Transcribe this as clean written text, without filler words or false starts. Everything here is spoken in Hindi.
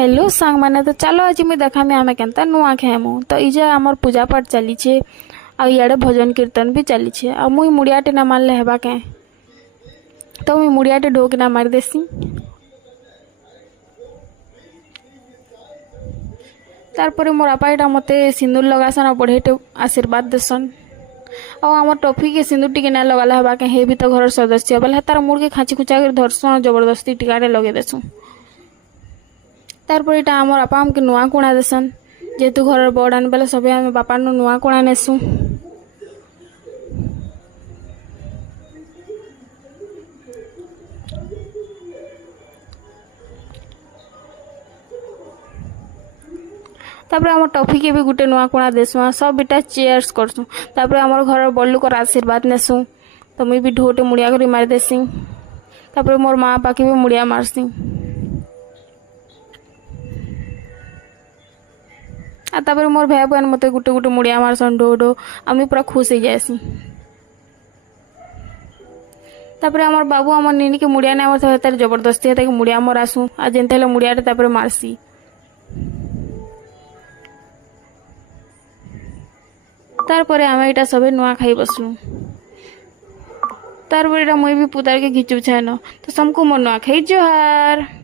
हेलो सांग मैंने तो चलो आज मुझे देखा आम के नुआ खेमु तो इजे आमर पूजा पाठ चलीछे आड़े भजन कीर्तन भी चलीछे आ मुई मुड़ियाटे ना मारले हेबा के तो मुई मुड़ियाटे ढोकिना मार देसी। तारपरे मोर आपा एटा मते सिंदूर लगासन और बढ़ेटे आशीर्वाद देसन और आम टॉफी के सिंदूर टिके ना लगाला हेबा के हे भी तो घर सदस्य बोले तार मुड़ के खाँची खुचा कर धरसन जबरदस्ती टिकाटे लगे देसुँ। तारपर इटा आमर आपा आमके नुआ कुणा देसन जेहेतु घर बड़ आन बेले सब आम बापा नुआ कुणा नेसु। तापर आम टॉफी के भी गुटे नुआ कुणा देसु सब बिटा चेयर्स करसु। तापर आमर घर बड़ लोकर आशीर्वाद नेसु तो मुई भी ढोटे मुड़िया कर मार देसी। तापर मोर माँ बापा के भी मुड़िया मारसी तापर मोर भाई बहन मत गुटे गुटे मुड़िया मारसन ढो ढो आम पूरा खुश हो जाएसी। तापर आमर बाबू आमर नीनी के मुड़िया नहीं मारता तार जबरदस्ती है मुड़िया मरासु आ जेनते मुड़िया तापर मारसी। तारपरे आम इटा सबे नुआ खाई बसलु। तारपर मुई भी पुतार के घिचु छान तो सबको मोर नुआ खाई जोहार।